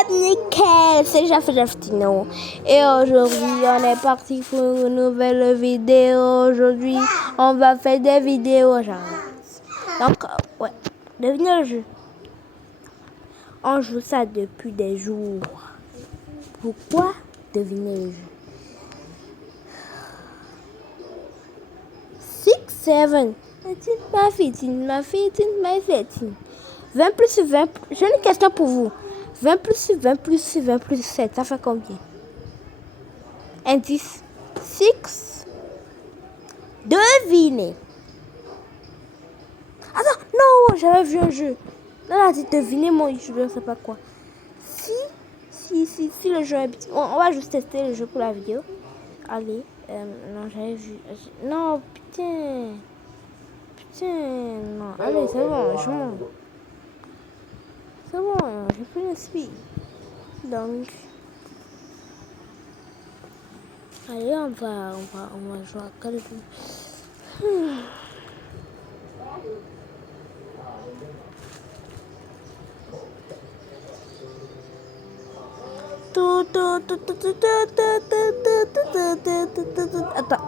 up, nickel? C'est Jaftino. Et aujourd'hui, on est parti pour une nouvelle vidéo. Aujourd'hui, on va faire des vidéos. Donc, ouais, devinez le jeu. On joue ça depuis des jours. Pourquoi? Devinez le jeu. 6, 7, ma fille, 20 plus 20, j'ai une question pour vous. 20 plus 20 plus 20 plus 7, ça fait combien? Indice 6. Devinez. Attends, non, j'avais vu un jeu. Là, dit devinez mon jeu, je ne sais pas quoi. Si le jeu est petit. On va juste tester le jeu pour la vidéo. Allez, non, j'avais vu. Non, putain, non. Allez, c'est bon, je monte. C'est bon, j'ai pris le speed. Donc, allez, on va jouer à Call of Duty. Attends.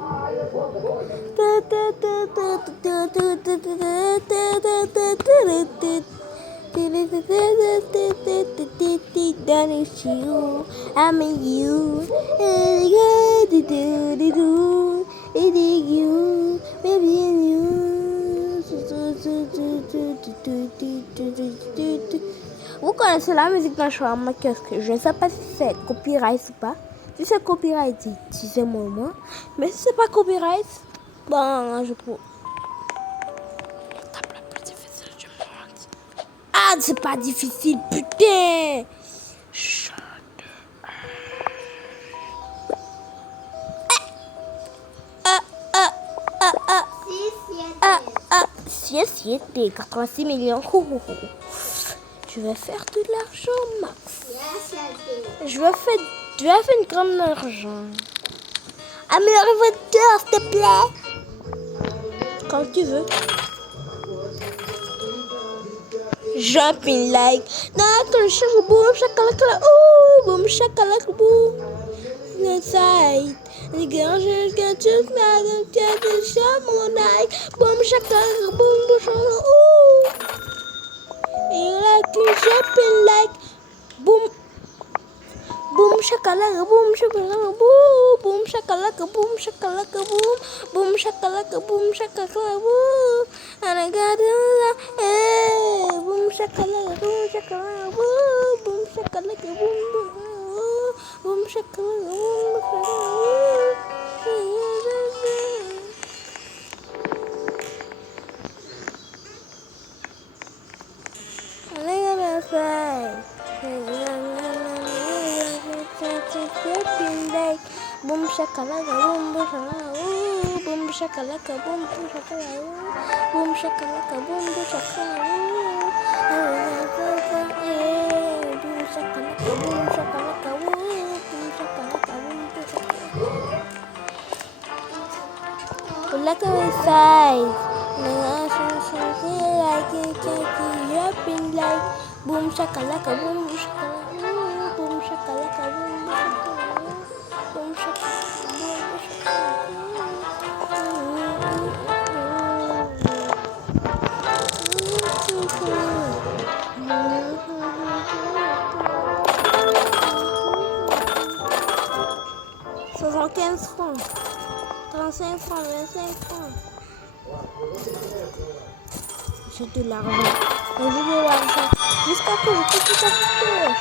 That is you, I'm in you, it is you, baby and you. Vous connaissez la musique d'un Shawarma Kiosque? Je ne sais pas si c'est copyright ou pas. Si c'est copyright, disez-moi au moins. Mais si c'est pas copyright, bon, je peux. L'étape la plus difficile du monde. Ah, c'est pas difficile, putain! Siete, 86 millions. Je vais faire de l'argent, Max. Je vais faire une grande argent. Améliore votre tour, s'il te plaît. Quand tu veux. Jumping like. Boom, shakalaka, boom, shakalaka, boom. Inside. The girl just got to smile and get the show night. Boom, shakalaka, boom, shakalaka, ooh. You like you jumping like boom, boom shakalaka, boom shakalaka, boom, boom shakalaka, boom shakalaka, boom, boom shakalaka, boom shakalaka, boom. And I got it, hey, boom shakalaka, boom shakalaka, boom, boom shakalaka, boom, boom shakalaka, boom shakalaka. Boom shakalaka, boom shakalaka, boom shakalaka, boom shakalaka, boom shakalaka, boom shakalaka, boom shakalaka, boom shakalaka, boom shakalaka, boom like a size, like it, like boom shakalaka, boom shakalaka, boom shakalaka, boom shakalaka. Francs, 35 francs, 25 francs. J'ai de l'argent. J'ai de l'argent. Jusqu'à que je peux tout à fait.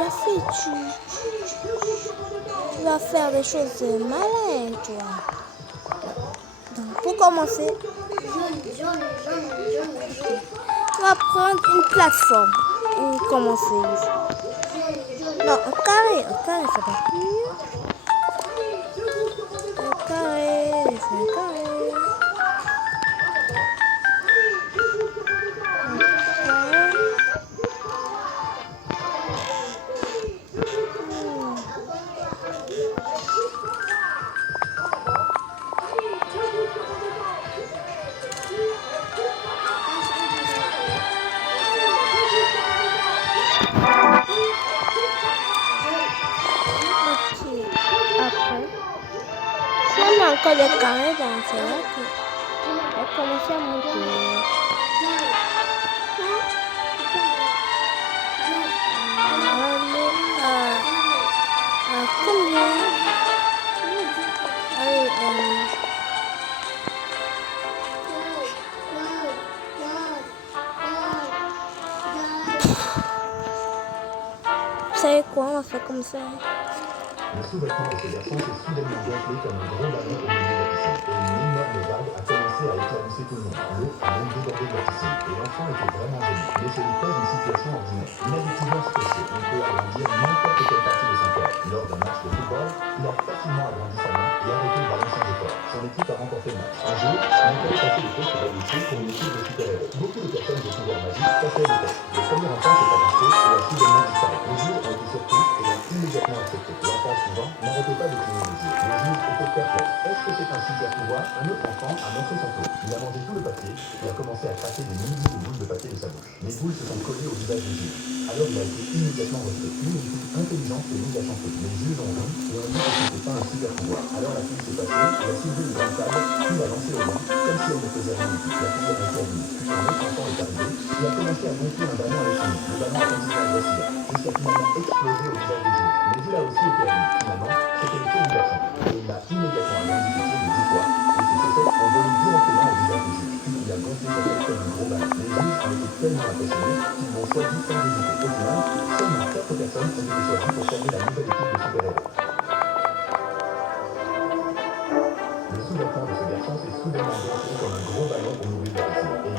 déjà fait. Tu vas faire des choses malines, toi. Donc, pour commencer, on va prendre une plateforme ou commencer. Non, un carré, ça va plus. Un carré, c'est un carré. Après, si on a encore des carrés, ben c'est là qu'on va commencer à monter. Combien? Allez, vous savez quoi, on va faire comme ça. Le sous-vêtement de ce garçon s'est soudainement gonflé comme un gros ballon au milieu de la piscine. Et une énorme vague a commencé à éclabousser tout le monde. L'eau a même débordé de la piscine. Et l'enfant était vraiment gêné. Mais ce n'est pas une situation ordinaire. Il a des pouvoirs spéciaux. Il peut agrandir n'importe quelle partie de son corps. Lors d'un match de football, il a facilement agrandi sa main et arrêté le ballon sans effort. Son équipe a remporté le match. Un jour, un tel passé le coach va lutter pour une équipe de super-héros. Beaucoup de personnes de pouvoirs magiques passaient le test. Le premier enfant s'est avancé et a soudainement disparu. Les jours ont été surpris et ont immédiatement accepté. L'enfant suivant n'arrêtait pas de cligner les yeux. Le juge était perplexe. Est-ce que c'est un super pouvoir? Un autre enfant a montré son tour. Il a mangé tout le papier et a commencé à craquer des milliers de boules de papier de sa bouche. Les boules se sont collées au visage du juge. Alors il a été immédiatement rejeté. Une fille intelligente et mise à chanter. Les juges ont ri et ont dit que ce n'était pas un super pouvoir. Alors la fille s'est passée, elle a soulevé une grande table, puis l'a lancée au loin, comme si elle ne faisait rien du tout. La fille a été admise. Puis un autre enfant est arrivé et a commencé à gonfler un ballon avec lui. Le ballon a continué à grossir, jusqu'à finalement exploser au visage du juge. Mais il a aussi été admis. Finalement, c'était le tour du garçon. Et il a immédiatement agrandi ses pieds de 10 fois. Et ses chaussettes ont volé directement au visage du juge. Puis il a gonflé sa tête comme un gros ballon. Les juges ont été tellement impressionnés qu'ils l'ont choisi sans hésiter. Au final, seulement 4 personnes ont été choisies pour former la nouvelle équipe de super-héros. Le sous-vêtement de ce garçon s'est soudainement gonflé comme un gros ballon au milieu de la piscine. Et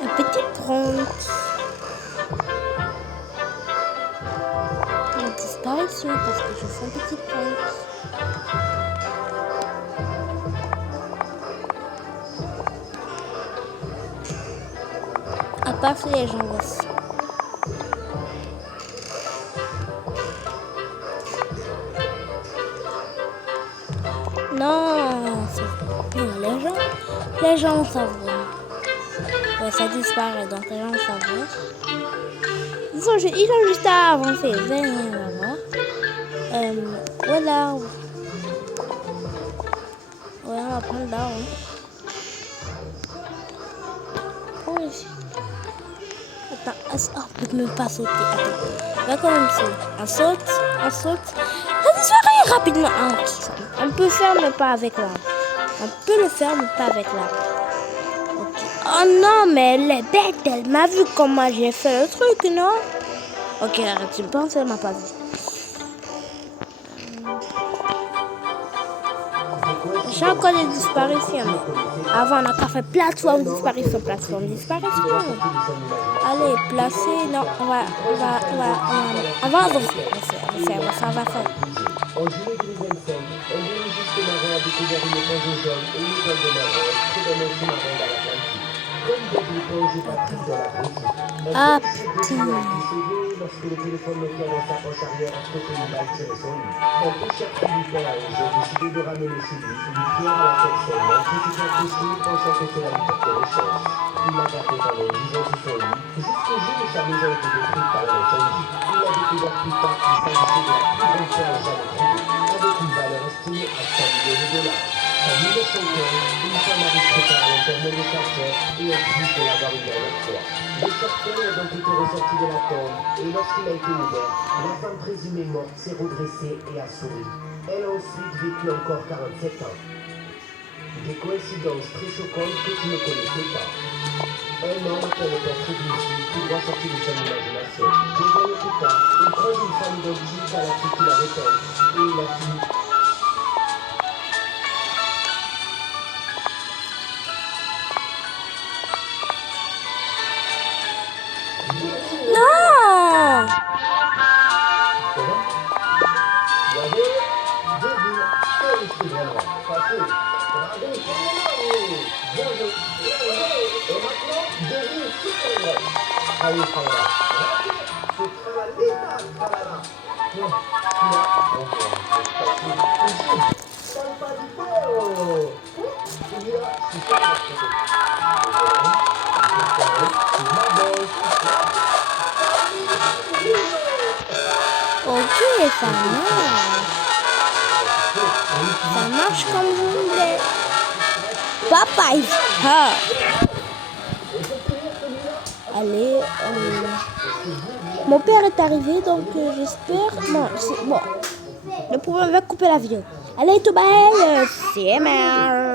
Un petit prompt. Une disparition parce que je fais un petit prompt. À part si les gens voient ça. Non, non, les gens vont savoir. Ouais, ça disparaît, donc les gens vont savoir. Ils ont juste à avancer. Voilà. Ouais, on va prendre là. Oh, ici. Attends, on peut même pas sauter. Attends, on va commencer. On saute. Ça disparaît rapidement. On peut faire, mais pas avec l'arbre. On peut le faire, mais pas avec l'arbre. Okay. Oh non, mais elle est bête. Elle m'a vu comment j'ai fait le truc, non? Ok, arrête, tu penses, elle m'a pas vu. J'ai encore des disparitions. Avant, on a qu'à faire plateforme, disparition. Allez, placer. Non, on va avancer. On va faire. En juillet 2025, un biologiste marin a découvert une éponge jaune et une étoile de mer rose près d'un sous-marin dans l'Atlantique. Comme des éponges Patrick dans la boutique. Un petit sauvé lorsque le téléphone Nokia dans sa poche arrière a stoppé une balle tirée sur lui. Un pêcheur philippin a un jour décidé de ramener chez lui une pierre à la tête seulement, critiquant Couchy pensant que cela lui portait les choses. Il l'a gardé pendant 10 ans sous son lit, jusqu'au jour où sa maison a été détruite par un incendie. Il a découvert plus tard qu'il s'agissait de la plus grande perle jamais trouvée, avec une valeur estimée à 100 millions de dollars. En 1915, une femme arrive préparée enfermée les chasseurs et accuse de l'avoir eu dans leur foi. Le cercueil a donc été ressorti de la tombe et lorsqu'il a été ouvert, la femme présumée morte s'est redressée et a souri. Elle a ensuite vécu encore 47 ans. Des coïncidences très choquantes que tu ne connaissais pas. Un homme fait le portrait d'une fille qui doit sortir de son imagination. 2 années plus tard, il croise une femme dont visite à la fille qui la répond. Et la fille. Non! Allez, Tralala. C'est Tralalita, Tralala. Ok, ça marche. Ça marche comme vous voulez. Papa, il Allez, mon père est arrivé, donc j'espère. Non, c'est bon. Le problème va couper l'avion. Allez, tout bye, c'est merde.